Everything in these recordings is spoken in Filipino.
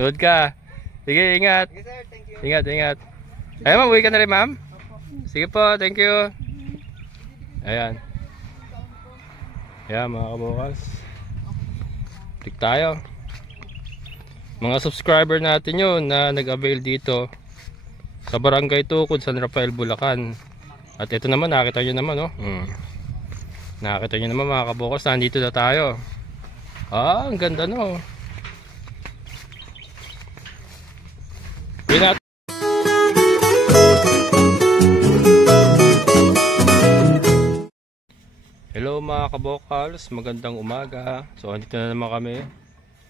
Load ka. Sige, ingat. Sige sir, thank you. Ingat, ingat. Ay, ma'am, uwi ka na rin, ma'am? Sige po, thank you. Ayan. Ayan, mga kabukals. Tik tayo. Mga subscriber natin yun na nag-avail dito sa Barangay Tukod, San Rafael, Bulacan. At ito naman, nakita nyo naman, oh. Nakita nyo naman, mga kabukals, nandito na tayo. Ah, ang ganda, no. Hello mga kabokals, magandang umaga. So andito na naman kami.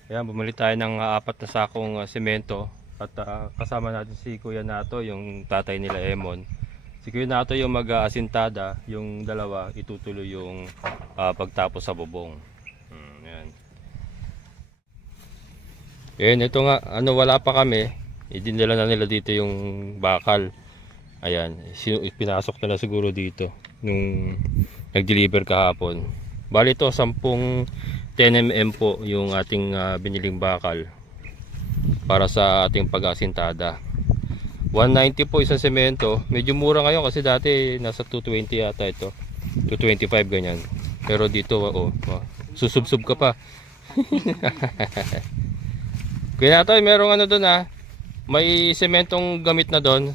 Ayan, bumili tayo ng 4 na sakong semento. At kasama natin si Kuya Nato, yung tatay nila Emon. Si Kuya Nato yung mag-aasintada, yung dalawa itutuloy yung pagtapos sa bubong. Ayan. Ayan, ito nga, wala pa kami. Idinala na nila dito yung bakal. Ayan, pinasok nila siguro dito nung nag-deliver kahapon. Bali ito 10 10mm po yung ating biniling bakal para sa ating pag-asintada. 190 po isang semento. Medyo mura ngayon kasi dati nasa 220 yata ito. 225 ganyan. Pero dito susubsub ka pa. Kaya nato merong doon may sementong gamit na doon.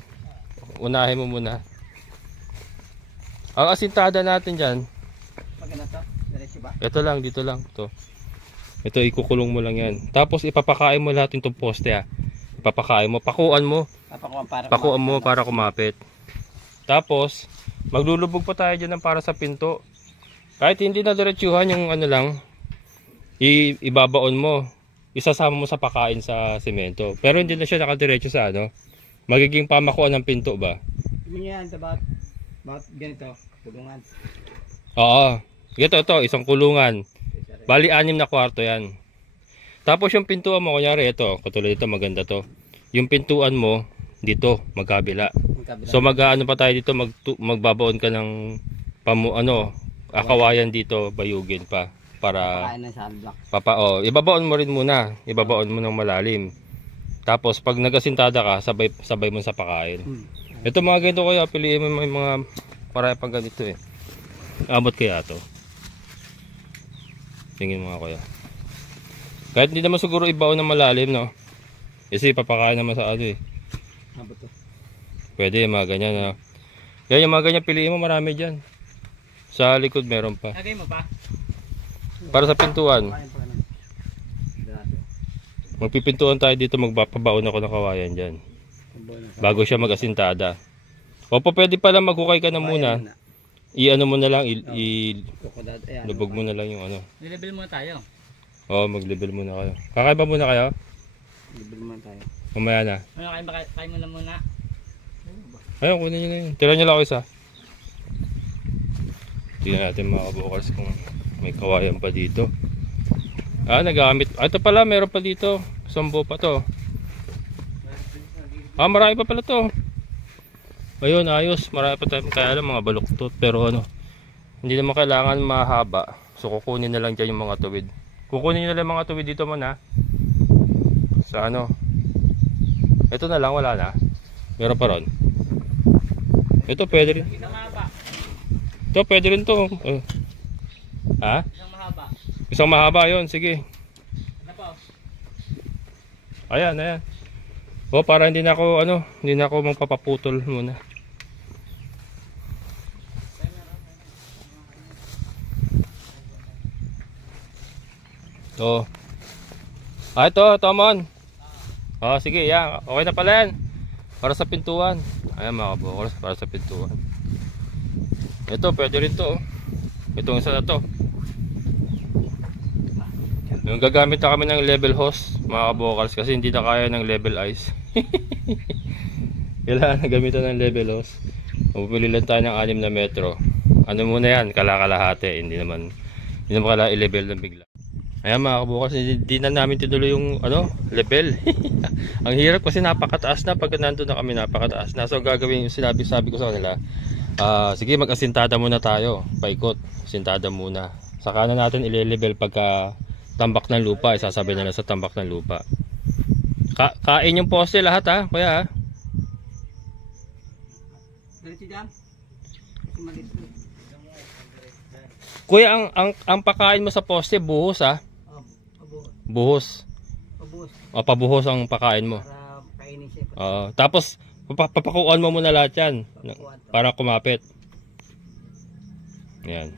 Unahin mo muna. Ang asintada natin dyan. Ito lang, dito lang. Ito ikukulong mo lang yan. Tapos ipapakain mo lahat itong poste. Ipapakain mo, pakuan mo. Pakuan mo para kumapit. Tapos maglulubog pa tayo dyan para sa pinto. Kahit hindi na diretsuhan yung lang, ibabaon mo. Isasama mo sa pakain sa semento. Pero hindi na siya nakadiretso sa magiging pamakuan ng pinto ba? Hindi yan, about ganito, kulungan. Oo. Ito, isang kulungan. Bali 6 na kwarto yan. Tapos yung pintuan mo, kunyari ito, katulad ito, maganda to. Yung pintuan mo, dito, magkabila. So mag-ano pa tayo dito, magbabaon ka ng akawayan dito, bayugin pa. Para ibabaon mo rin muna, ibabaon mo ng malalim. Tapos pag nagasintada ka, sabay mo sa pakain. Ito mga ganito kaya, piliin mo mga para pang ganito abot kaya to. Tingin mga kuya. Kahit hindi naman siguro ibaon ng malalim, no? Kasi papakain naman sa Abot to. Pwede yung mga ganyan Yan yung mga ganyan, piliin mo, marami dyan. Sa likod meron pa. Lagay mo pa. Para sa pintuan. Magpipintuan tayo dito, magpapabaon ako ng kawayan dyan. Bago siya mag-asintada. Opo, pwede pala maghukay ka na muna. I-ano mo na lang, lubog mo na lang yung Level muna tayo. Oo, mag-level muna kayo. Kakaiba muna kayo? Level muna tayo. Mamaya na. Kain mo na muna. Ayun, kunin nyo na yun. Tira nyo lang ako isa. Tingnan natin mga kabukals kung may kawayan pa dito. Nagamit. Ito pala, meron pa dito. Sambo pa to. Marami pa pala to. Ayun, ayos. Marami pa tayo. Kaya lang mga baluktot. Pero hindi naman kailangan mahaba. So kukunin na lang dyan yung mga tuwid. Kukunin nyo na lang mga tuwid dito muna. Sa ito na lang, wala na. Meron pa ron. Ito pwede rin. Ito pwede rin to. Isang mahaba. Isang mahaba yun, sige. Ayan. Para hindi na ako magpapaputol muna. Ito, Tomon. Sige, yan. Okay na pala yan. Para sa pintuan. Ayan mga kabukals, para sa pintuan. Ito, pwede rin to. Itong isa na to. Yung gagamit na kami ng level hose mga kabukals kasi hindi na kaya ng level ice. Kailangan na gamitan ng level hose. Pupili lang tayo ng 6 na metro. Muna yan, kalakalahati. Hindi naman kailangan i-level ng bigla. Ayan mga kabukals, hindi na namin tinuloy yung level. Ang hirap kasi napakataas na. Pag nandun na kami, napakataas na. So gagawin yung sabi ko sa kanila, sige, mag-asintada muna tayo. Paikot, asintada muna. Saka na natin i-level pagka tambak ng lupa, isasabay na lang sa tambak ng lupa. Kain yung poste lahat ha, kuya ha. Diretso dyan. Malis mo. Kuya, ang pakain mo sa poste, buhos ha? Pabuhos. Buhos. Pabuhos. O, pabuhos ang pakain mo. Para kainin siya. Tapos, papakuan mo muna lahat yan. Papakuan to. Para kumapit. Yan.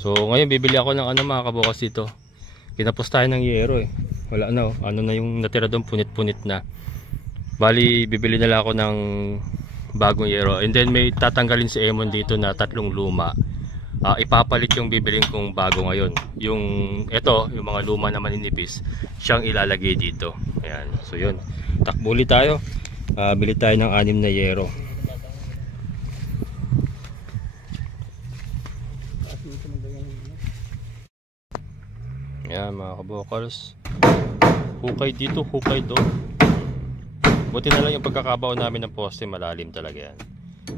So, ngayon bibili ako ng mga kabukas dito. Kinapos tayo ng yero eh. Wala na oh. Ano na yung natira doon, punit-punit na. Bali, bibili na lang ako ng bagong yero. And then may tatanggalin si Emon dito na 3 luma. Ipapalit yung bibilin kong bago ngayon. Yung yung mga luma na maninipis, siyang ilalagay dito. Ayan. So yun. Takbuli tayo. Bili tayo ng 6 na yero. Ayan mga kabokals. Hukay dito, hukay doon. Buti na lang yung pagkakabaw namin ng poste, malalim talaga yan.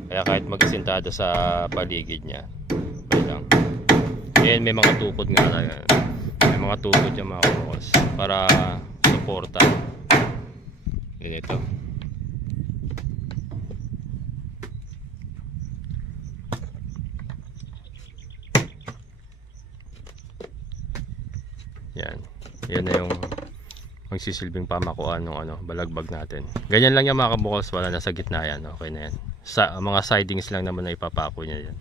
Kaya kahit mag-asintada sa paligid niya, okay lang. Ayan, may mga tukod nga lang. May mga tukod yung mga kabokals para suporta. Yan ito. Yan. Yan na yung magsisilbing pamakuan ng balagbag natin. Ganyan lang yung mga kabukals, wala na sa gitna yan. Okay na yan. Sa mga sidings lang naman na ipapako niya yan.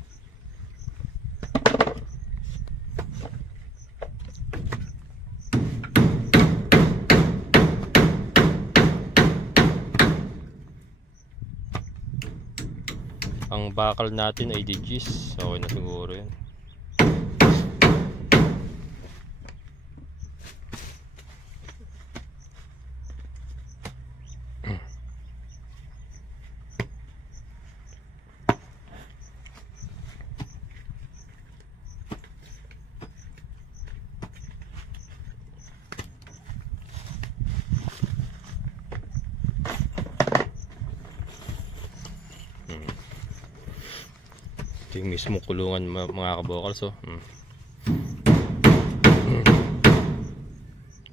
Ang bakal natin ay digis. Okay na siguro yan. Yung mismo kulungan mga kabokals oh.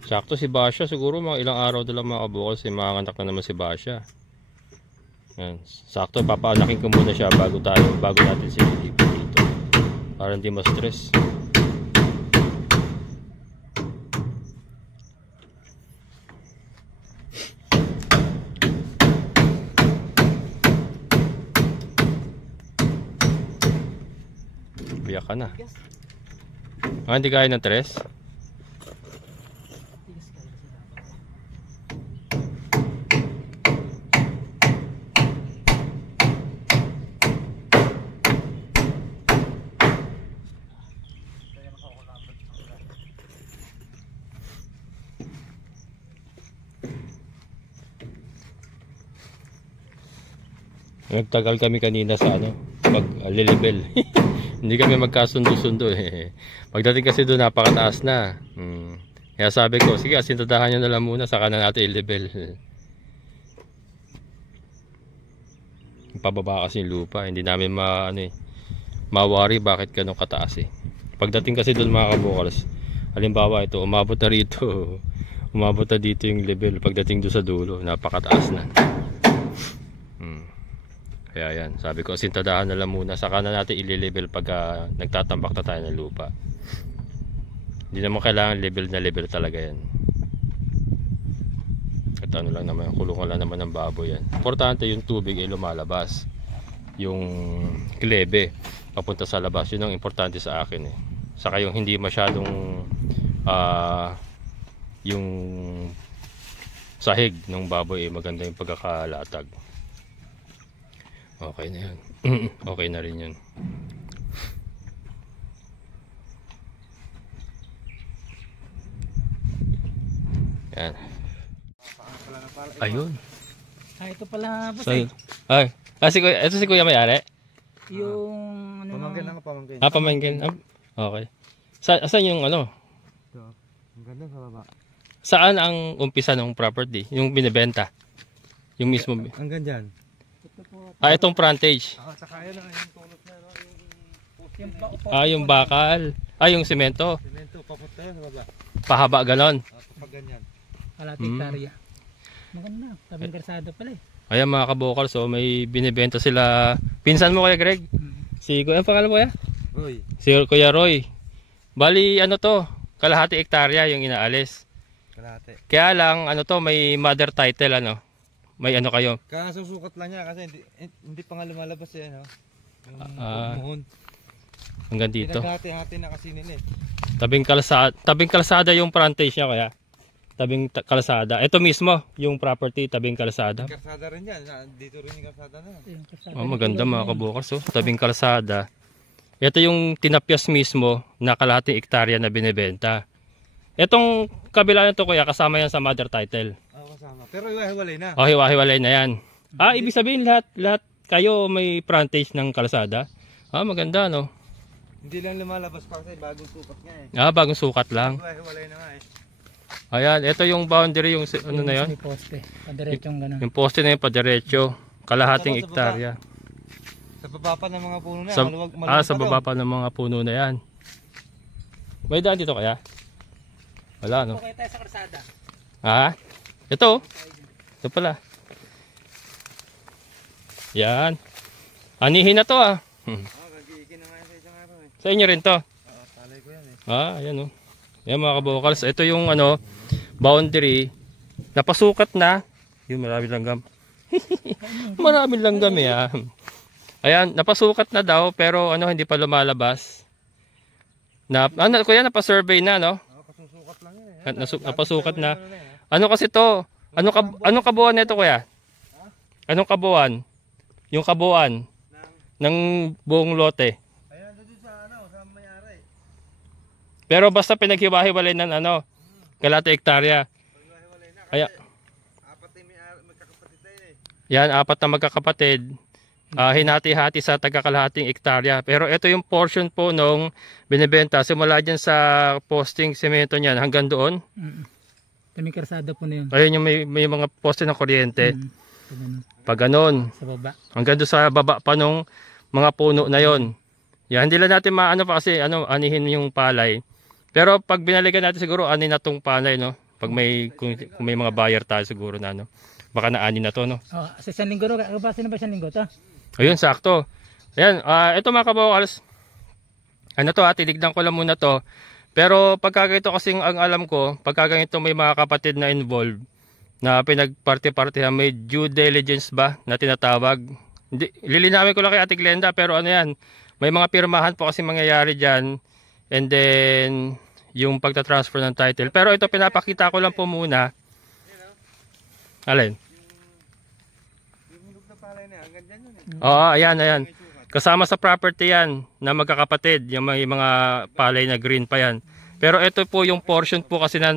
Sakto si Basha, siguro mga ilang araw na lang mga kabokals, manganak na naman si Basha. Yan. Sakto, papaanakin ko muna siya bago natin silipin dito para hindi ma-stress. Biyak ka na. Hindi kaya ng 3? Nagtagal kami kanina sa pag-level. Hindi kami magkasundo-sundo eh. Pagdating kasi doon napakataas na. Kaya sabi ko, sige asintadahan nyo na lang muna, saka na natin i-level. Pababa kasi yung lupa, hindi namin mawari bakit ganun kataas eh. Pagdating kasi doon mga kabukals, halimbawa ito, umabot na rito. Umabot na dito yung level. Pagdating doon sa dulo, napakataas na. Kaya yan, sabi ko asintadahan na lang muna, saka na natin i-level pag nagtatambak na tayo ng lupa. Hindi naman kailangan level na level talaga yan. At ano lang naman, kulungan lang naman ng baboy yan. Importante yung tubig ay lumalabas. Yung klebe papunta sa labas, yun ang importante sa akin eh. Saka yung hindi masyadong yung sahig ng baboy maganda yung pagkakalatag. Okay na yun. Okay na rin yun. Yan. Ayun. Ito pala boss So, ito si Kuya may-ari? Yung Pamangkin lang, pamangkin. Pamangkin. Okay. Saan yung Ito. Ang ganda sa baba. Saan ang umpisa ng property? Yung binibenta? Yung mismo? Hanggang dyan. Itong frontage. Saka yun ang yung tulot na, Yung bakal. Yung semento. Semento, papunta yun sa baba. Pahaba ganon. Pag ganyan. Kalating hektarya. Maganda. Tabing karsada pala eh. Ayan mga kabokal, so may binibenta sila. Pinsan mo Kuya Greg? Si Kuya, ang pangalan mo Kuya? Roy. Si Kuya Roy. Bali ano to, kalahati hektarya yung inaalis. Kalahati. Kaya lang ano to, may mother title ano. May ano kayo. Kasusukat lang niya kasi hindi pa nga lumalabas eh. No? Yung muhon. Hanggang dito. Pinaghati-hati na kasi nila eh. Tabing kalsada yung frontage niya Kuya. Kalsada. Ito mismo, yung property, tabing kalsada. Kalsada rin yan. Dito rin yung kalsada na. Oh, maganda mga kabukals. So, tabing kalsada. Ito yung tinapyas mismo na kalahating hektarya na binibenta. Itong kabila na to Kuya, kasama yan sa mother title. Oo, kasama. Pero hiwa-hiwalay na. Oh, hiwa-hiwalay na yan. Ibig sabihin lahat kayo may frontage ng kalsada. Maganda no. Hindi lang lumalabas pa kasi bagong sukat nga eh. Bagong sukat lang. Hiwa-hiwalay na nga eh. Ayan, ito yung boundary, yung ano na yan? May poste. Padiretsyong gano'n. Yung poste na yung padiretso. Kalahating hektarya. Sa baba pa ng mga puno na yan. Sa, maluwag sa baba pa ng mga puno na yan. May daan dito Kaya? Wala no? Okay tayo sa karsada. Ito. Ito pala. Yan. Anihin na to Gagiikin na nga yan sa isang araw eh. Sa inyo rin to. Talay ko yan eh. Ayan o. Yan mga kabokals. Ito yung ano, boundary. Napasukat na. Yung maraming langgam. Maraming langgam eh. Ayan, napasukat na daw pero ano hindi pa lumalabas. Kuya, napasurvey na no? Kasusukat lang yan eh. Napasukat na. Ano kasi to? Anong kabuuan nito Kuya? Anong kabuuan? Yung kabuuan ng buong lote. Ayan, doon sa may-ari. Pero basta pinaghiwa-hiwalay ng kalahati hektarya. Hiwa-hiwalay na Kaya, apat na magkakapatid tayo eh. yan, 4 na magkakapatid. Hinati-hati sa taga-kalahating hektarya. Pero ito yung portion po nung binibenta. Simula dyan sa posting semento niyan hanggang doon. Tabing karsada po na yun. Ayun yung may mga poste ng kuryente. Pag ganon. Sa baba. Hanggang doon sa baba pa nung mga puno na yon. Yan, hindi lang natin maano pa kasi anihin yung palay. Pero pag binalikan natin siguro ani na tong palay no. Pag kung may mga buyer tayo siguro na baka naani na to no. Sa isang linggo ro, base na ba isang linggo to? Ayun, sakto. Ayan, ito mga kabokals. Tinignan ko lang muna to. Pero pagkaganito kasing ang alam ko, pagkaganito may mga kapatid na involved na pinagparte-parte may due diligence ba na tinatawag. Hindi, lilinawin ko lang kay Ate Glenda pero yan, may mga pirmahan po kasi mangyayari dyan and then yung pagta-transfer ng title. Pero ito pinapakita ko lang po muna. Alin? Yung hulog na palay na yan, hanggang dyan yun eh. Oo, ayan. Kasama sa property yan na magkakapatid, yung may mga palay na green pa yan. Pero ito po yung portion po kasi na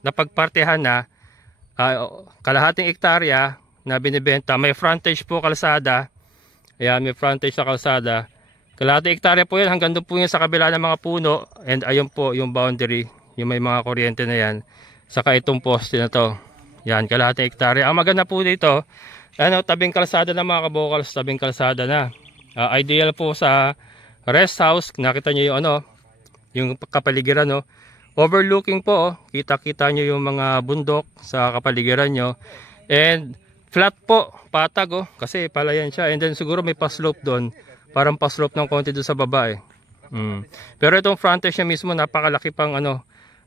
napagpartehan na kalahating hektarya na binibenta. May frontage po kalsada. Ayan, may frontage sa kalsada. Kalahating hektarya po yan hanggang doon po yan sa kabila ng mga puno. And ayun po yung boundary, yung may mga kuryente na yan. Saka itong poste na to. Yan, kalahating hektarya. Ang maganda po dito, tabing kalsada na mga kabokals, tabing kalsada na. Ideal po sa rest house. Nakita nyo yung yung kapaligiran no. Overlooking po, kita-kita nyo yung mga bundok sa kapaligiran nyo. And flat po, patag kasi palayan siya. And then siguro may pa-slope doon. Parang pa-slope ng konti doon sa baba eh. Pero itong frontage niya mismo, napakalaki pang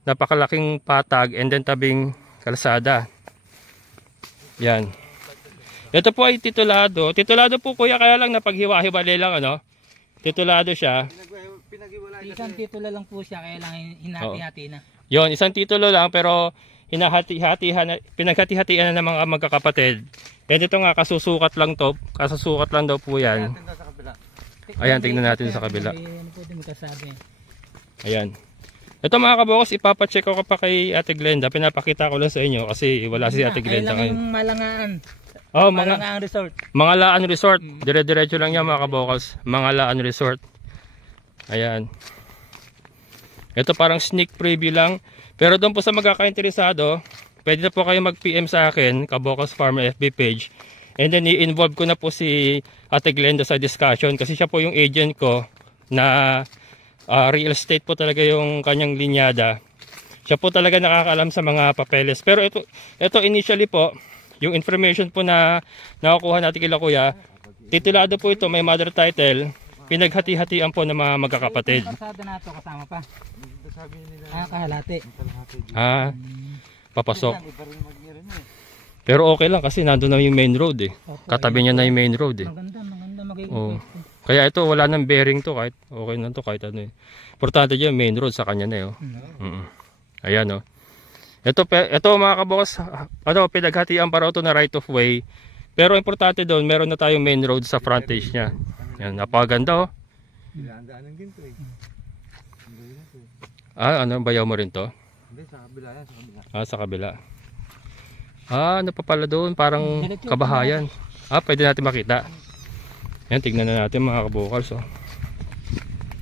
napakalaking patag and then tabing kalsada. Yan. Ito po ay titulado. Titulado po kuya, kaya lang napaghiwa-hiwalay lang Titulado siya. Pinaghiwalay Isang titulo lang po siya, kaya lang hinati-hati na. Yon, isang titulo lang pero pinaghati-hatian na ng mga magkakapatid. And ito nga kasusukat lang daw po yan. Ayan, tingnan natin sa kabila. Ayan. Ito mga kabokos, ipapacheck ko pa kay Ate Glenda. Pinapakita ko lang sa inyo kasi wala si Ate Glenda ngayon. Yung Malangaan. Malangaan Resort. Mangalaan Resort. Dire-diretso lang yan mga kabokos. Mangalaan Resort. Ayan. Ito parang sneak preview lang. Pero doon po sa magkakainteresado, pwede na po kayo mag-PM sa akin, Kabokos Farmer FB page. And then i-involve ko na po si Ate Glenda sa discussion kasi siya po yung agent ko na real estate po talaga yung kanyang linyada. Siya po talaga nakakaalam sa mga papeles. Pero ito initially po, yung information po na nakukuha natin kila kuya, titulado po ito, may mother title, pinaghati-hatian po ng mga magkakapatid. Kalsada na ito kasama pa. Sabi nila. Kahalati. Ah, papasok. Pero okay lang kasi nandun na yung main road eh. Katabi niya na yung main road eh. Maganda magiging Oh. pwesto. Kaya ito wala nang bearing to kahit okay na to kahit ano eh. Importante dyan main road sa kanya na eh. Oh. Ayan oh. Ito mga kabukas, pinaghatian pa raw to na right of way. Pero importante doon, meron na tayong main road sa frontage niya. Yan, napakaganda oh. Daan-daan ng ginto eh. Ano, bayaw mo rin to? Hindi, sa kabila yan, sa kabila. Sa kabila. Ano pa pala doon? Parang kabahayan. Pwede natin makita. Yan, tignan na natin mga kabukals. Oh.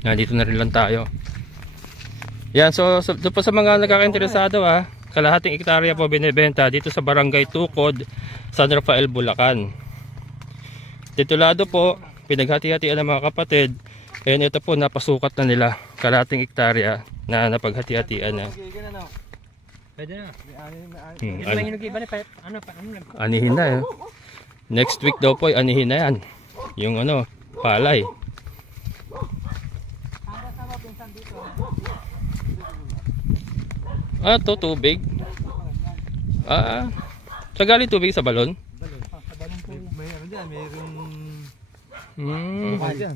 Nandito na rin lang tayo. Yan, so doon po sa mga nagkakainteresado kalahating hektarya po binibenta dito sa Barangay Tukod, San Rafael, Bulacan. Titulado po, pinaghati-hatian ng mga kapatid. And ito po, napasukat na nila. Kalahating hektarya na napaghati-hatian na. Pwede na. Anihin na eh. Next week daw po, anihin na yan. Yung palay. Ito tubig. Sa galing tubig sa balon? May ano dyan, mayroong... Bukal dyan.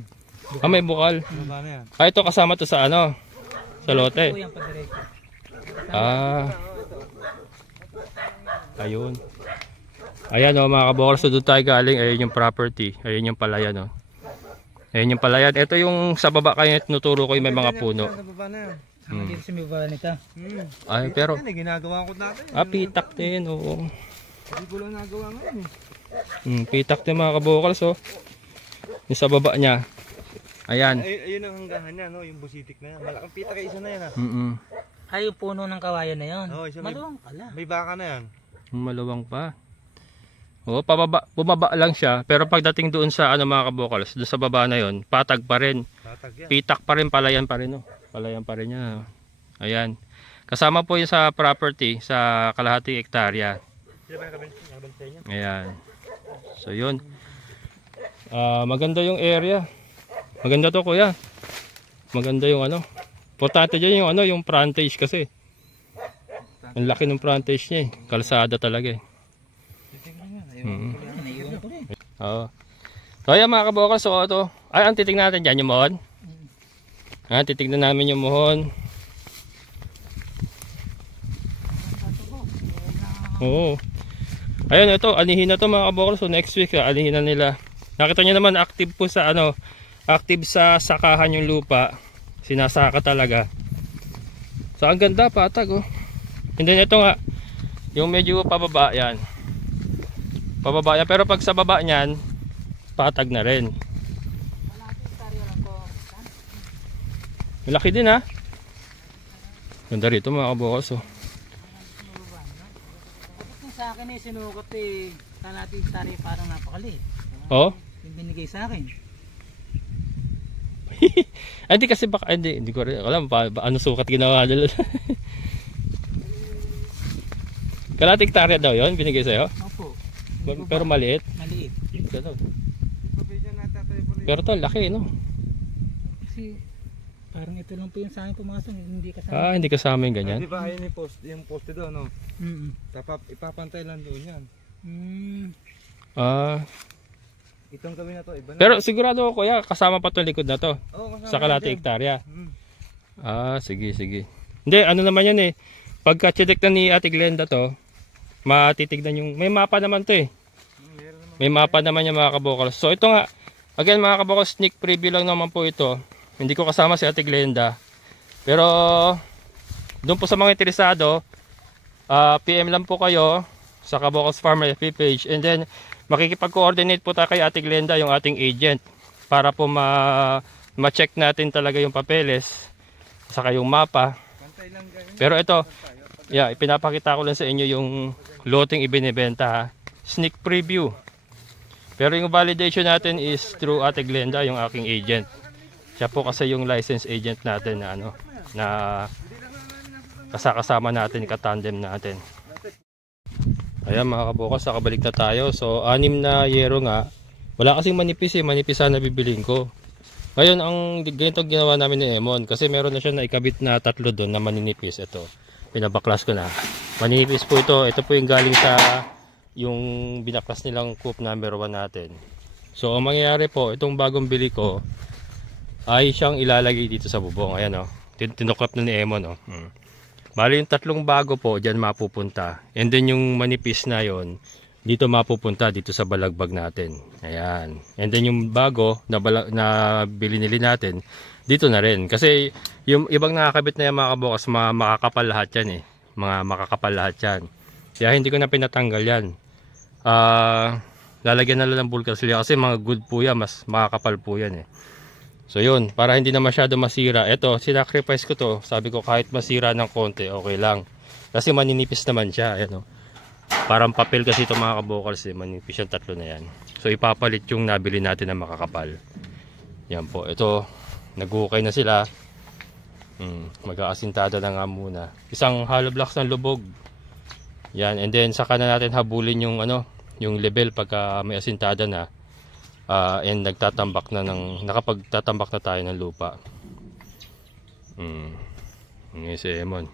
May bukal. Ano yan? Ito kasama to sa sa lote. Ayun. Ayan mga kabukals, doon tayo galing. Ayun yung property. Ayun yung palayan Ayun yung palayan. Ito yung sa baba kayo tinuturo ko yung may mga puno. Sa baba na yan. Dito sa may baba nito. Pero ginagawa ko dati. pitak din, oo. Hindi ko lang nagawa ngayon eh. Pitak din mga kabukals yung sa baba niya. Ayan. Ayun ang hanggahan niya, no? Yung busitik na yan. Malaking pitak isa na yan Ay, yung puno ng kawayan na yun. Maluwang pala. May baka na yan. Maluwang pa. Bumaba lang siya. Pero pagdating doon sa mga kabukals, doon sa baba na yon, patag pa rin. Patag yan. Pitak pa rin, palayan pa rin. Palayan pa rin niya. Ayan. Kasama po yung sa property, sa kalahating hektarya. Ayan. So yun. Maganda yung area. Maganda to kuya. Maganda yung importante dyan yung yung frontage kasi. Ang laki ng frontage niya Kalsada talaga Oo. So ayan mga kabukals, so ito. Ang titignan natin dyan yung mohon. Titignan namin yung mohon. Oo. Ayun, ito, anihin na to mga kabukals. So next week, anihin na nila. Nakita nyo naman, active po sa active sa sakahan yung lupa. Sinasaka talaga. So ang ganda, patag And then ito nga, yung medyo pababa yan. Pababa yan. Pero pag sa baba niyan, patag na rin. Malaki din Ganda rito mga kabukals Sa akin sinukat kalating hektarya parang napakaliit. Yung binigay sa akin. Hindi kasi baka hindi ko rin alam ano sukat ginawa nila. Kalating hektarya daw yon binigay sa'yo? Opo. Pero maliit? Maliit. Ganun. Pero to laki Kasi parang ito lang po yung sa akin pumasok, hindi kasama. Hindi kasama yung ganyan? Di ba ayun yung poste doon ipapantay lang doon yan. Itong gawin na to, iba na. Pero sigurado ako kuya, kasama pa to likod na to. Sa kalating hektarya. Sige. Hindi, naman yan pagka-check na ni Ate Glenda to, matitignan yung, may mapa naman to May mapa naman yung mga kabukals. So ito nga, again mga kabukals, sneak preview lang naman po ito. Hindi ko kasama si Ate Glenda. Pero, doon po sa mga interesado, PM lang po kayo sa Kabukals Farmer FB page. And then, makikipag-coordinate po tayo kay Ate Glenda, yung ating agent. Para po ma-check natin talaga yung papeles. Saka yung mapa. Pero ito, ipinapakita ko lang sa inyo yung loting ibinibenta. Sneak preview. Pero yung validation natin is through Ate Glenda, yung aking agent. Siya po kasi yung license agent natin na kasama natin, katandem natin. Ayan mga kabukas, nakabalik na tayo. So 6 na yero nga. Wala kasing manipis manipis sana bibiling ko. Ngayon ang ganito ginawa namin ni Emon, kasi meron na siya na ikabit na 3 doon na maninipis. Ito, pinabaklas ko na. Maninipis po ito. Ito po yung galing sa yung binaklas nilang coop number 1 natin. So ang mangyayari po, itong bagong bili ko ay siyang ilalagay dito sa bubong. Ayan o, tinuklap na ni Emon o. Bali yung 3 bago po dyan mapupunta. And then yung manipis na yon dito mapupunta dito sa balagbag natin. Ayan. And then yung bago na bili nili natin dito na rin. Kasi yung ibang nakakabit na yung mga kabukas, makakapal lahat yan eh. Mga makakapal lahat yan. Kaya hindi ko na pinatanggal yan. Lalagyan na lang ng bulkasilya kasi mga good po yan, mas makakapal po yan eh. So yun, para hindi na masyado masira. Ito, sinacrifice ko to. Sabi ko kahit masira ng konti, okay lang. Kasi maninipis naman siya. Ayan o. Parang papel kasi ito mga kabukals eh. Manipis yung 3 na yan. So ipapalit yung nabili natin na makakapal. Yan po. Ito, nag-ukay na sila. Mag-aasintada na nga muna. Isang hollow blocks ng lubog. Yan. And then saka na natin habulin yung yung level pagka may asintada na. And nagtatambak na nakapagtatambak na tayo ng lupa. Ngayon si Emon.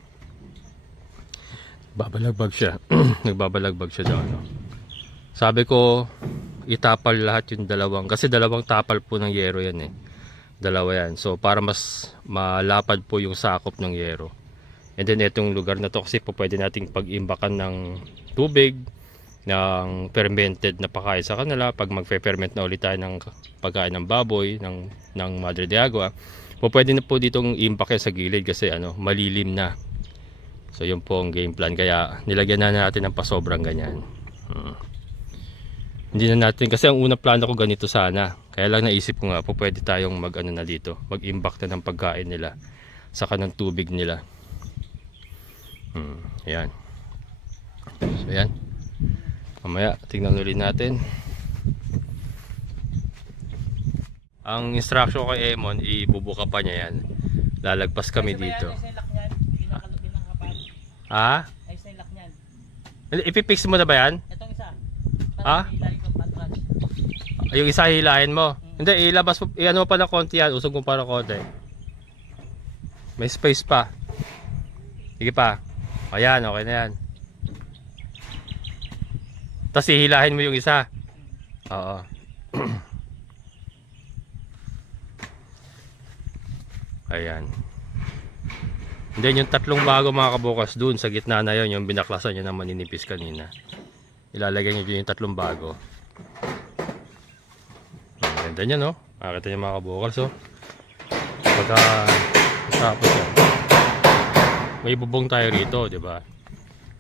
Babalagbag siya. Nagbabalagbag siya dyan. Sabi ko, itapal lahat yung dalawang. Kasi dalawang tapal po ng yero yan eh. Dalawa yan. So para mas malapad po yung sakop ng yero. And then itong lugar na to kasi po pwede nating pag-imbakan ng tubig, ng fermented na pagkain sa kanila. Pag magfe-ferment na ulit tayo ng pagkain ng baboy, ng Madre de Agua, po pwede na po ditong imbak sa gilid kasi malilim na. So yun po ang game plan, kaya nilagyan na natin ng pasobrang ganyan. Hindi na natin, kasi ang unang plano ko ganito sana. Kaya lang naisip ko nga po pwede tayong na dito, mag-imbak na ng pagkain nila saka ng tubig nila. Ayan. So ayan. Mamaya tingnan ulit natin. Ang instruction kay Emon, ibubuka pa niya yan. Lalagpas kami dito. Ha? Ay, sa ilak niyan. Ipipix mo na ba yan? Itong isa. Ha? Yung isa hilahin mo. Hindi, ilabas mo, mo pa ng konti yan. Usog mo pa ng konti. May space pa. Sige pa. Ayan, okay na yan. Tapos hihilahin mo yung isa. Oo. Ayan. And then yung 3 bago mga kabukas dun sa gitna na yun, yung binaklasan nyo na maninipis kanina. Ilalagay nyo yung 3 bago. Ganda nyo no? Makakita nyo mga kabukas oh. Pagka tapos yan. May bubong tayo rito, di ba?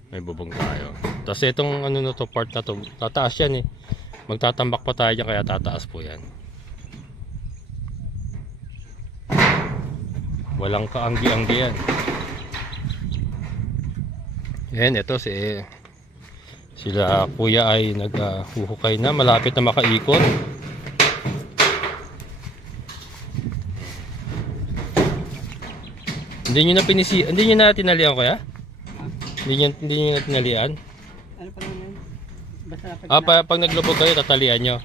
May bubong tayo. Tapos itong na to, part na to, tataas yan eh. Magtatambak pa tayo dyan, kaya tataas po yan. Walang kaanggi-anggi yan. Yan, ito sila kuya ay naghuhukay na, malapit na makaikot. Hindi nyo na tinalian kuya? Hindi nyo na tinalian? Ano pa naman yun? Basta pag naglubog kayo, tatalian nyo.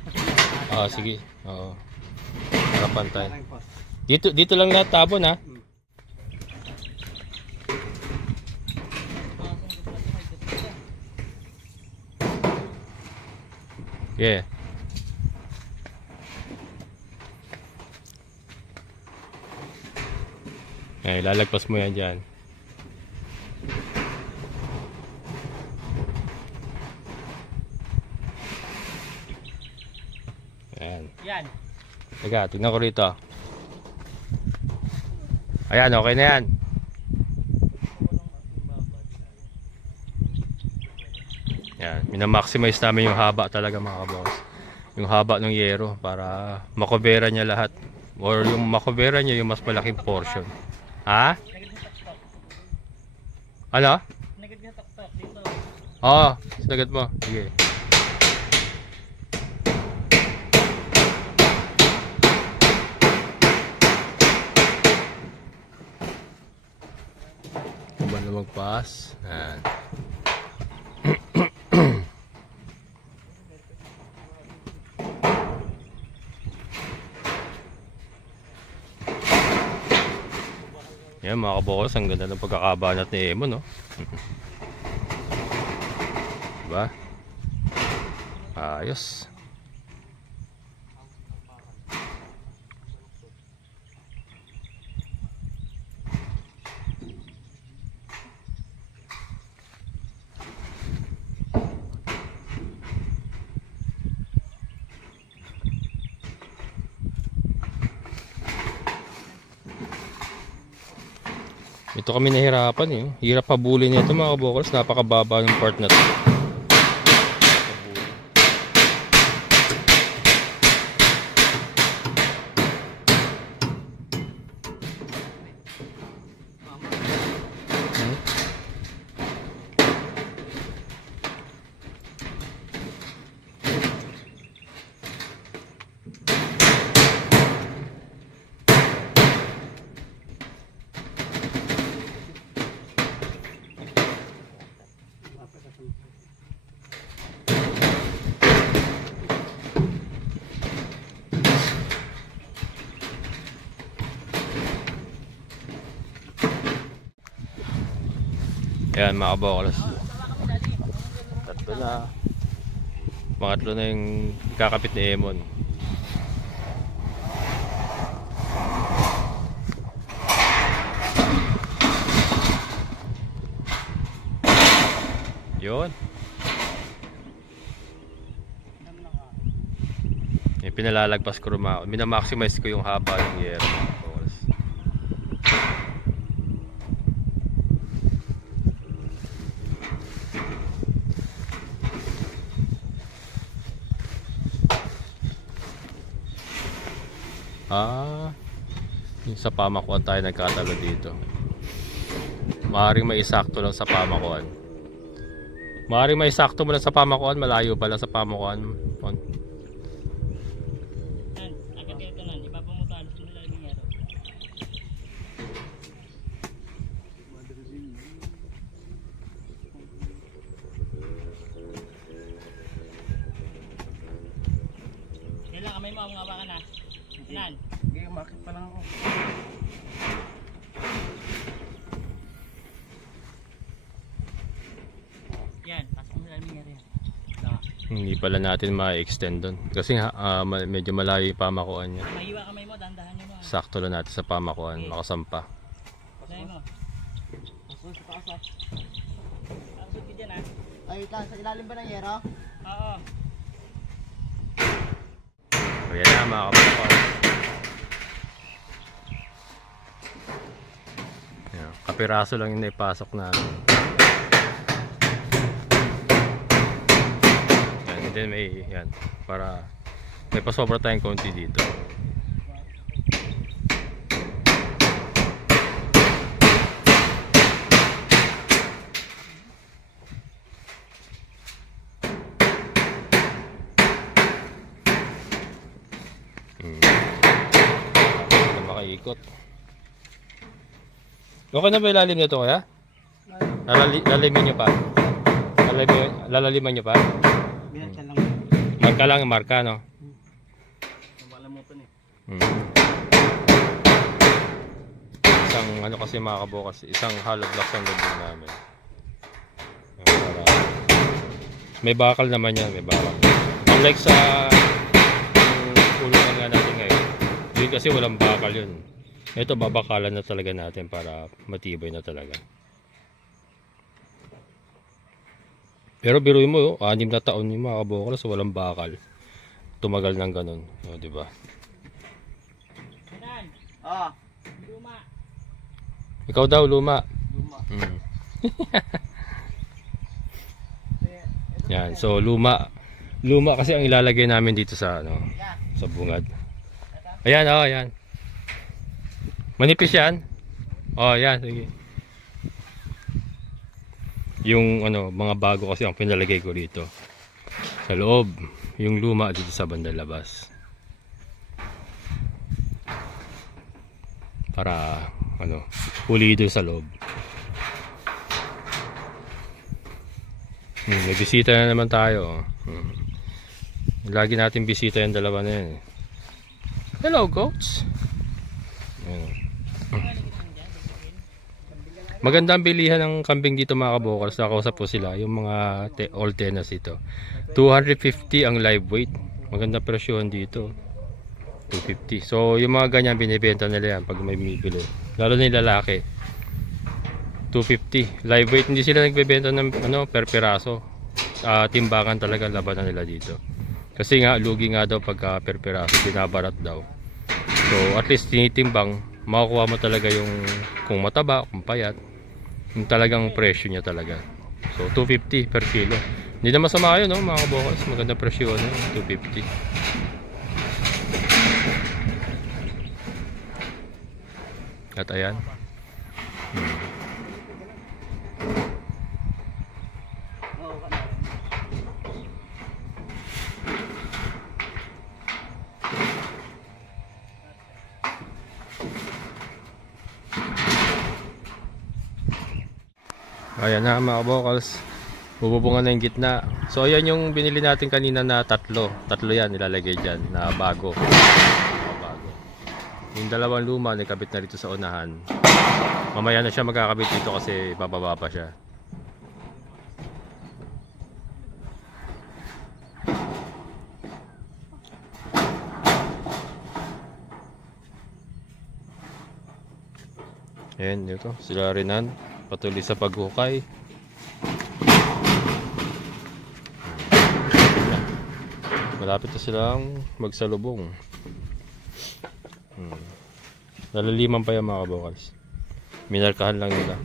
Sige. Oo. Para pantay. Dito lang lahat tabon ha. Yeah. Ay, lalagpas mo yan dyan. Ayan. Yan. Teka, tignan ko rito. Ayan, okay na yan. Yan, minamaximize namin yung haba talaga mga kaboss. Yung haba ng yero para makobera niya lahat. Or yung makobera niya yung mas malaking portion. Ha? Ano? Nagad na tok-tok dito. Oo, sinagat mo. Sige. Ba naman Pas. Yan. Yan mga kabokals, ang ganda ng pagkakabanat ni Emo, no? Diba? Ayos. Ito kami nahirapan eh. Hirap habulin nito mga kabokals. Napakababa ng part na to. Ayan mga kabokals. Tatlo na. Pangatlo na yung kakapit ni Emon. Yun. Yung pinalalagpas ko rin. Minamaximize ko yung haba ng yero. Yung sa pamakuan tayo nagkatalo dito. Maaaring maisakto lang sa pamakuan. Maaaring maisakto mo lang sa pamakuan. Malayo pa lang sa pamakuan. Agad dito lang. Ipapamutan. Simula yung yero. Kailan kamay mo ang hawakan na? Nan? Hindi, umakit pa lang ako. Yan, pasok mo lang yung yero. Hindi pala natin ma-extend doon. Kasi medyo malayo yung pamakuan niya. Mahiwa kamay mo, dandahan nyo mo. Sakto lang natin sa pamakuan. Makasampa. Pasay mo. Pasok sa taas ah. Pasok ka dyan ah. Ay, sa ilalim ba ng yero? Oo. So yan na mga kabokals. Kapiraso lang yung naipasok namin. Yan, and then may yan para may pasobra tayong konti dito. Makaikot. Okay na ba ilalim nito kaya? Lalimin nyo pa? Lalaliman nyo pa? Binatyan lang. Marka lang, marka no? Mabalamutan eh. Isang ano kasi mga kabukas, isang hollow blocks ang gagawin namin. May bakal naman yan, may bakal. Unlike sa kulungan nga natin ngayon, yun kasi walang bakal yun. Ito babakalan na talaga natin para matibay na talaga. Pero biruin mo, 6 na taon yung mga kabokal so walang bakal. Tumagal ng ganun, o, diba? Nan? Ah. Luma. Ikaw daw, luma. Luma. Yan, so luma. Luma kasi ang ilalagay namin dito sa ano, sa bungad. Ayan, oh, ayan. Manipis yan? Oh, yan, sige. Yung ano, mga bago kasi ang pinalagay ko dito. Sa loob, yung luma dito sa bandang labas. Para ano, pulido sa loob. May bisita na naman tayo. Lagi natin bisita yung dalawa na yan. Hello, goats. Magandang bilihan ng kambing dito mga kabokals. Nakausap po sila yung mga old tenants ito. 250 ang live weight. Magandang presyohan dito. 250. So yung mga ganyan binibenta nila yan pag may bibili. Lalo na yung lalaki. 250 live weight. Hindi sila nagbebenta ng per piraso. Timbangan talaga labanan nila dito. Kasi nga lugi nga daw pagka per piraso, binabarat daw. So at least tinitimbang, makukuha mo talaga yung kung mataba, kung payat, yung talagang presyo niya talaga. So 250 per kilo. Hindi na masama kayo, no mga kabokals. Maganda presyo na 250. At ayan. Ayan na mga kabokals. Bububungan na yung gitna. So ayan yung binili natin kanina na tatlo yan nilalagay dyan na bago. Yung dalawang luma nakabit na rito sa unahan. Mamaya na siya magkakabit dito kasi bababa pa siya. Ayan dito sila rinan patuloy sa paghukay. Malapit na silang magsalubong. Nalaliman pa yung mga kabokals. Minarkahan lang nila.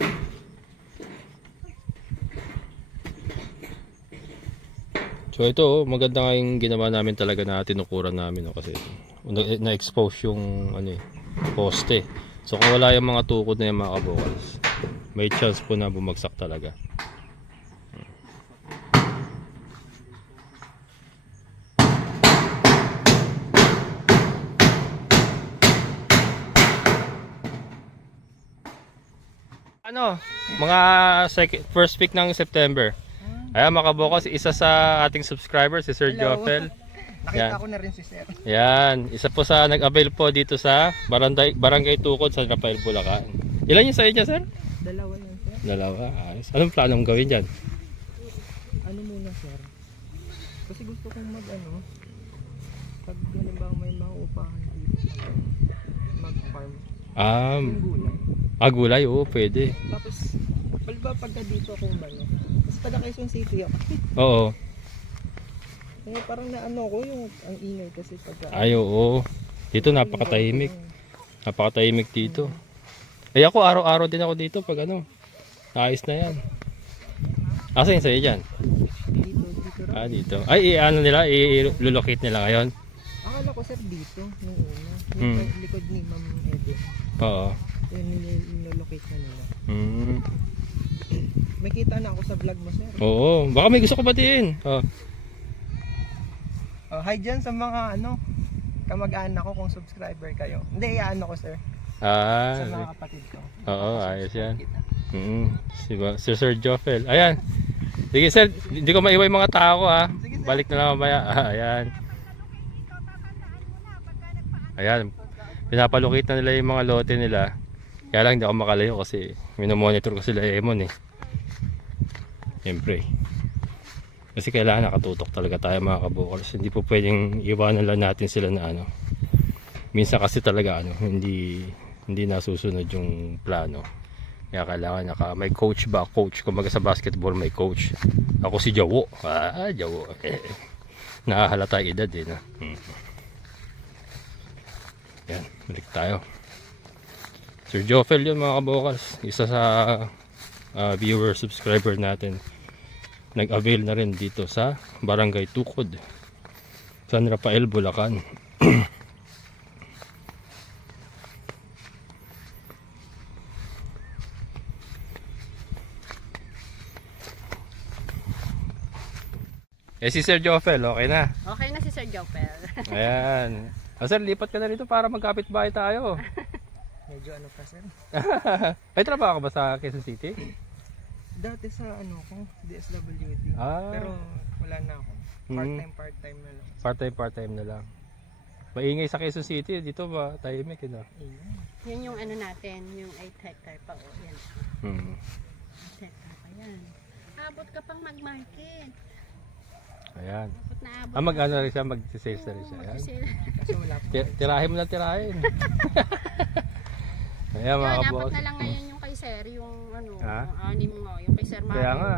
So ito maganda nga yung ginawa namin talaga na tinukuran namin kasi na-expose yung poste. So kung wala yung mga tukod na yung mga kabokals, may chance po na bumagsak talaga. Mga first week ng September. Ayan mga kabokals, isa sa ating subscriber si Sir Joffel. Nakita ko na rin si Sir. Yan, isa po sa nag-avail po dito sa Barangay Tukod sa Rafael, Bulacan. Ilan yung sa inyo, Sir? Dalawa lang, Sir. Dalawa, ayos. Anong planong gawin dyan? Ano muna, Sir? Kasi gusto kong pag halimbawa may mauupahan dito, mag-farm. Gulay, oo, pwede. Tapos, pagka dito ako tapos taga Quezon City ako. Oo. Parang ko yung ang ingay kasi pagka... Oo. Dito napakatahimik. Napakatahimik dito. Ako araw-araw din ako dito pag ayos na yan. Asa yun sa'yo dyan? Dito. Dito. Nila, i-locate nila ngayon? Akala ko, Sir, dito nung una. Yung likod ni Ma'am Ede. Oo. Yung nilolocate na nila. May kita na ako sa vlog mo, Sir. Oo, baka may gusto ko batiin. Hi dyan sa mga kamag-anak ko kung subscriber kayo. Hindi, ko, Sir. Sa mga kapatid ko. Oo, ayos yan. Sir Joffel. Ayan. Sige, Sir, hindi ko maiwan yung mga tao ha. Balik na lang mamaya. Ayan. Ayan. Pinapalukit na nila yung mga lote nila. Kaya lang hindi ako makalayo kasi minomonitor ko sila Emon Siyempre. Kasi kailangan nakatutok talaga tayo mga kabokals. Hindi po pwedeng iwanan lang natin sila na minsan kasi talaga hindi nasusunod yung plano. Kaya kailangan may coach ba? Coach. Kumbaga sa basketball may coach. Ako si Jawo. Jawo. Nakahalata edad na. Yan, balik tayo. Sir Joffel yun mga kabokals. Isa sa viewer, subscriber natin. Nag-avail na rin dito sa Barangay Tukod, San Rafael, Bulacan. Si Sir Joffel, okay na? Okay na si Sir Joffel. Ayan. Sir, lipat ka na rito para magkapit bahay tayo. Medyo pa, Sir. Ay, trabaho ka ba sa Quezon City? Dati sa ano ko, DSWD. Ah. Pero wala na ako. Part-time na lang. Part-time na lang. Maingay sa Quezon City, dito ba tahimik yun? Yan yung ano natin, yung 8 hectare pa o. Yan. 8 hectare pa yan. Abot ka pang mag-market. Ayan. Abot na abot. Mag-ano rin siya, mag-sales na rin siya. Ayan. Kasi wala pa. Tirahin mo na tirahin. Ayan mga Yun, kaboss. apat na lang ngayon yung kay Sir, yung ano, Ha? yung anim nga, yung kay Sir Mario. Kaya nga,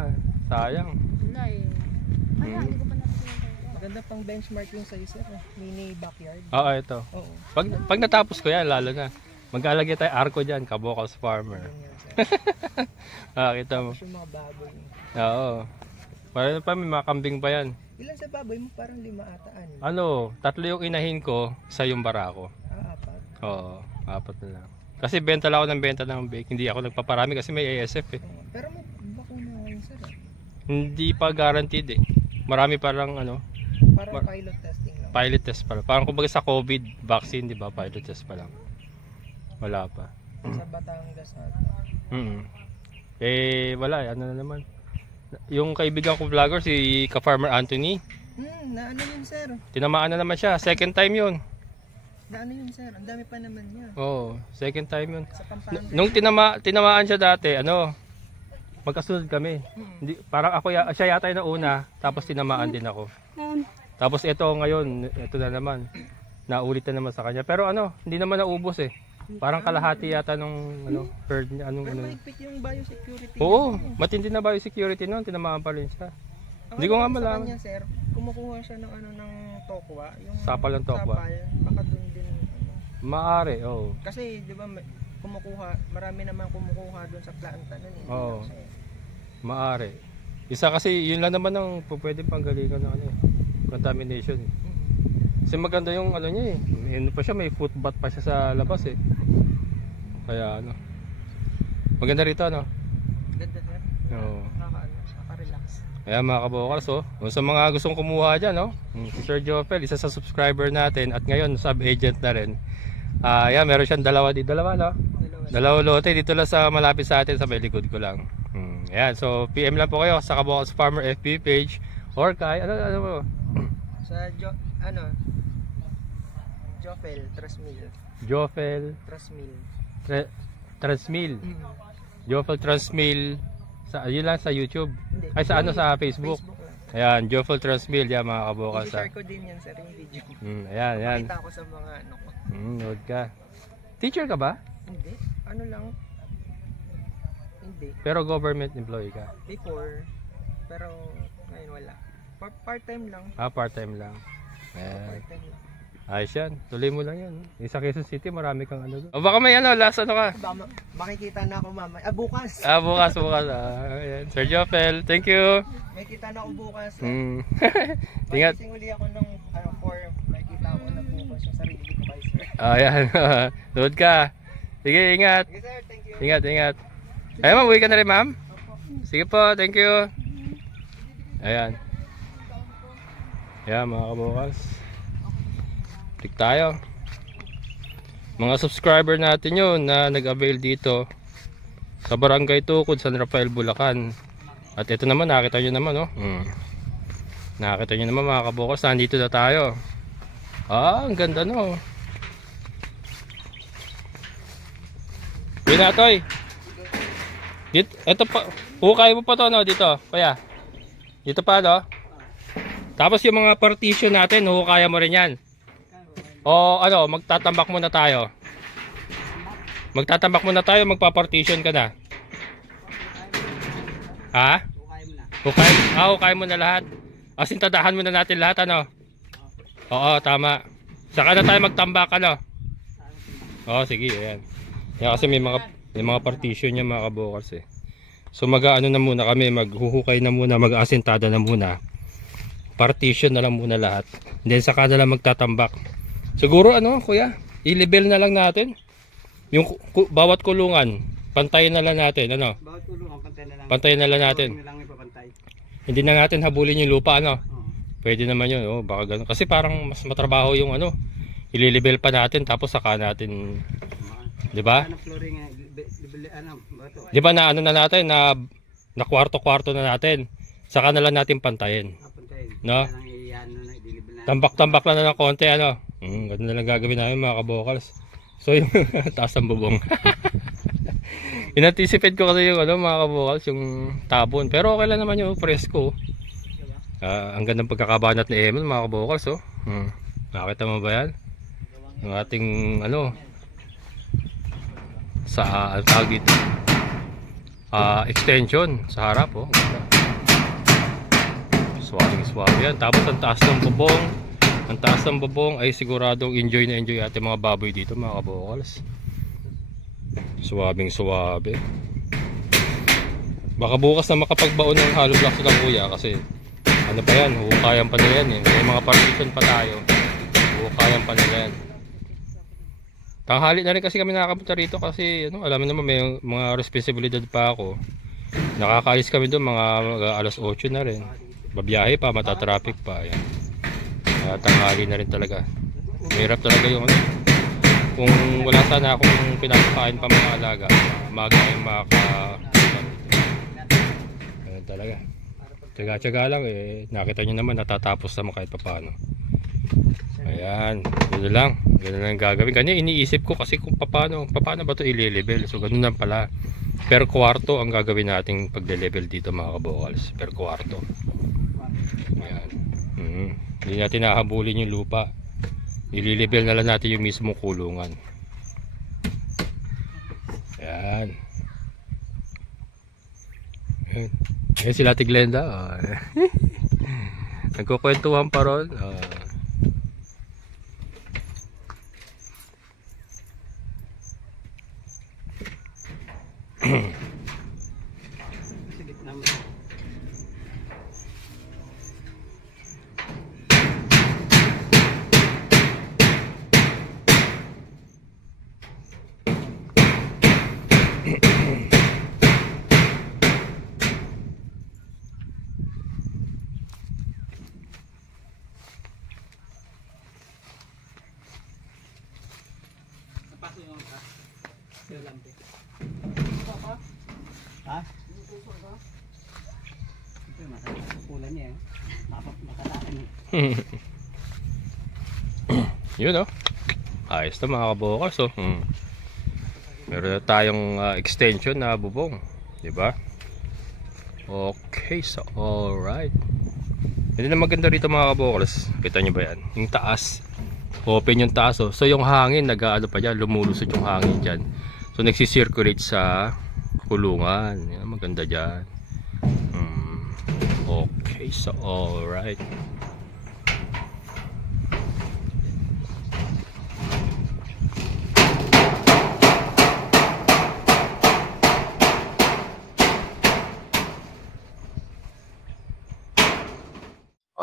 sayang. Wala eh. Ay, hindi ko pa natin yung Maganda pang benchmark yung sa'yo sir. Mini backyard. Oo, ito. Oo. Pag natapos ko yan, lalo na. Magkalagay tayo arko dyan, Kabokals Farmer. Yun yan sir. Kita mo. Tapos yung mga baboy. Oo. Para pa may mga kambing pa yan. Ilan sa baboy mo? Parang 5 ataan. Ano, 3 yung inahin ko, sa yung barako. 4. Oo, 4 na lang. Kasi benta lang ako ng benta ng bake. Hindi ako nagpaparami kasi may ASF eh. Pero may bakuna ngayon sir. Hindi pa guaranteed eh. Marami parang ano, Parang pilot testing lang. pilot test pa lang. Parang kumbaga sa COVID vaccine, di ba? Pilot test pa lang. Wala pa. Sa Batangas ata. Wala eh. Ano na naman. Yung kaibigan ko vlogger, si Ka-Farmer Anthony, Na ano yun sir? tinamaan na naman siya. Second time yun. Na ano yun sir? Ang dami pa naman niya. Oo, second time yun. Sa Pampanga. Nung tinamaan siya dati, ano, magkasunod kami. Hindi, parang ako, siya yata yung nauna, tapos tinamaan din ako. Tapos ito ngayon, ito na naman. Naulit na naman sa kanya. Pero ano, hindi naman naubos eh. Parang kalahati yata nung herd niya. Pero mahigpit yung biosecurity. Oo, matindi na biosecurity noon, tinamaan pa rin siya. Hindi ko nga malaman. Sa kanya sir, kumukuha siya ng ano ng tokwa, yung Sapal ng tokwa. Baka doon din ano. Maari, oo. Kasi 'di ba marami naman kumukuha doon sa planta nun eh. Oo. Maari. Isa kasi yun lang naman ang pwede panggalingan ng ano eh, contamination eh. Kasi maganda yung ano niya eh. Ano pa siya, may footbath pa siya sa labas eh. Kaya ano. Maganda rito ano. Ganda sir. Oo. Nakaka-relax. Kaya mga kabokals oh. Sa mga gustong kumuha dyan oh. Si Sir Jofel, isa sa subscriber natin at ngayon sub-agent na rin. Yan, meron siyang dalawa no? Dalawa lote dito lang sa malapit sa atin sa may likod ko lang. Ayan, so PM lang po kayo sa Kabokals Farmer FB page or kay ano mo? Sa Jofel Trasmil. Jofel Transmil. Jofel Transmil sa yun lang sa YouTube. Hindi, Ay sa ano sa Facebook. lang. Ayan, Jofel Transmil yan mga kabokals. I-share ko din yan sir yung video. Ayan. Nakita ko sa mga ano ko. Nood ka. Teacher ka ba? Hindi. Ano lang. Hindi. Pero government employee ka? Before. Pero ngayon wala. Part-time lang. Part-time lang. Ayan. Part-time lang. Ayos yan. Tuloy mo lang yan. Sa Quezon City, marami kang ano doon. O baka may ano, last ano ka? Baka makikita na ako mamaya. Bukas. Bukas. Ayan. Sir Jofel, thank you. May kita na ako bukas. Ingat. Magising uli ako ng 4. Makikita ako na bukas yung sarili ko kay sir. Ayan. Load ka. Sige, ingat. Sige sir, thank you. Ingat. Ayan, ma'am. Uwi ka na rin, ma'am. Sige po, thank you. Ayan. Ayan, mga kabokals. Click tayo. Mga subscriber natin yun na nag-avail dito sa Barangay Tukod, San Rafael, Bulacan. At ito naman, nakita nyo naman oh. Nakita nyo naman mga kabokals, nandito na tayo. Ang ganda no. Binatoy. Dito, ito pa, hukay mo pa to no, dito, kaya. Dito pa no. Tapos yung mga partition natin, hukaya mo rin yan. O ano, magtatambak muna tayo. Magpa-partition ka na. Ha? Hukay mo na lahat. Asintadahan muna natin lahat ano. Oo, tama. Saka na tayo magtambak ano. Oo, sige, ayan. Yan kasi may mga partition niya mga kabokals eh. So mag-aano na muna kami, maghuhukay na muna, mag-asintada na muna. Partition na lang muna lahat. Then saka na lang magtatambak. Siguro ano kuya, i-level na lang natin. Yung bawat kulungan, pantayin na lang natin ano. Bawat kulungan, pantayin na lang natin. Hindi na natin habulin yung lupa ano. Pwede naman yun, oh, baka ganun. Kasi parang mas matrabaho yung ano, i-level pa natin tapos saka natin, 'di ba? Di ba na ano na natin na kwarto-kwarto na natin. Saka na lang natin pantayin. No? Tambak-tambak lang na ng konti, ano? Ganun na lang gagawin namin mga kabokals. So yung taas ng bubong. In-anticipate ko kasi yung mga kabokals, yung tabon. Pero okay lang naman yung presko. Ang gandang pagkakabanat ni Emil mga kabokals, oh. Nakita mo ba yan? Yung ating sa tawag dito, extension sa harap, oh. Swabing yan. Tapos ang taas ng bubong ay siguradong enjoy na enjoy ating mga baboy dito mga kabokals. Swabing. Baka bukas na makapagbaon ng hollow blocks ng kuya kasi ano pa yan, hukayan pa nila yan eh. May mga partition pa tayo, hukayan pa nila yan. Tanghali na rin kasi kami nakakapunta rito kasi alam mo naman may mga responsibilidad pa ako. Nakakaalis kami doon mga alas 8 na rin. Babiyahe pa, matatraffic pa. Ayan. Tanghali na rin talaga. Mahirap talaga yung kung wala sana akong pinapakain pa mga alaga, umaga ay ganun talaga. Tsaga-tsaga lang eh. Nakita nyo naman natatapos naman kahit pa paano. Ayan, gano'n lang. Gano'n lang gagawin. Kanya iniisip ko kasi kung paano ba ito i-level. So gano'n lang pala. Per kwarto ang gagawin nating pagle-level dito mga kabokals. Per kwarto. Ayan. Hindi natin nahabulin yung lupa. I-level na lang natin yung mismong kulungan. Ayan. Ayan sila Ate Glenda. Nagkukwentuhan pa ron. Ha? Yun ayos na mga kabokals meron na tayong extension na bubong, diba? Okay, so alright. Hindi na maganda rito mga kabokals. Kita nyo ba yan? Yung taas, open yung taas so yung hangin pa dyan, lumulusot yung hangin dyan. So nagsisirculate sa kulungan. Yan, maganda dyan. Okay, so alright.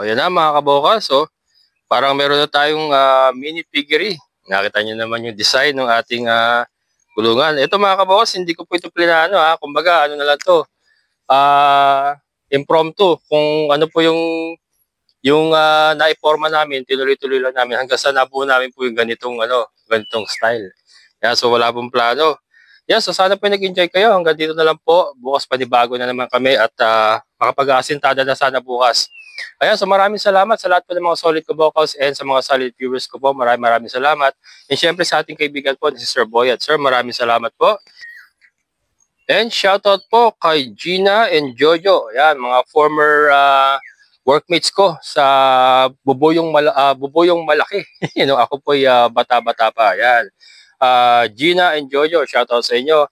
Yan na mga kabokas. Parang meron na tayong mini piggery. Nakita nyo naman yung design ng ating kulungan. Ito mga kabokas, hindi ko po ito plinano kumbaga na lang to, impromptu. Kung ano po yung naiporma namin, tinuloy-tuloy lang namin hanggang sa nabuo namin po yung ganitong style. So wala pong plano. So sana po nag-enjoy kayo. Hanggang dito na lang po. Bukas panibago na naman kami at makapag-aasintada na sana bukas. So maraming salamat sa lahat po ng mga solid kabokals and sa mga solid viewers ko po. Maraming salamat. And syempre sa ating kaibigan po, si Sir Boyet. Sir, maraming salamat po. And shoutout po kay Gina and Jojo. Yan, mga former workmates ko sa Bubuyong Malaki. Ako po bata-bata pa. Yan. Gina and Jojo, shoutout sa inyo.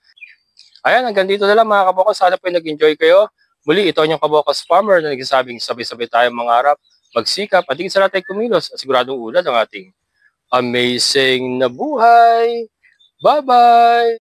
Ayan, hanggang dito na lang mga kabokals. Sana po nag-enjoy kayo. Muli, ito ang kabokas farmer na nagsasabing sabay-sabay tayong mangarap, magsikap, at higit sa lahat ay kumilos at siguradong ulad ang ating amazing na buhay. Bye-bye!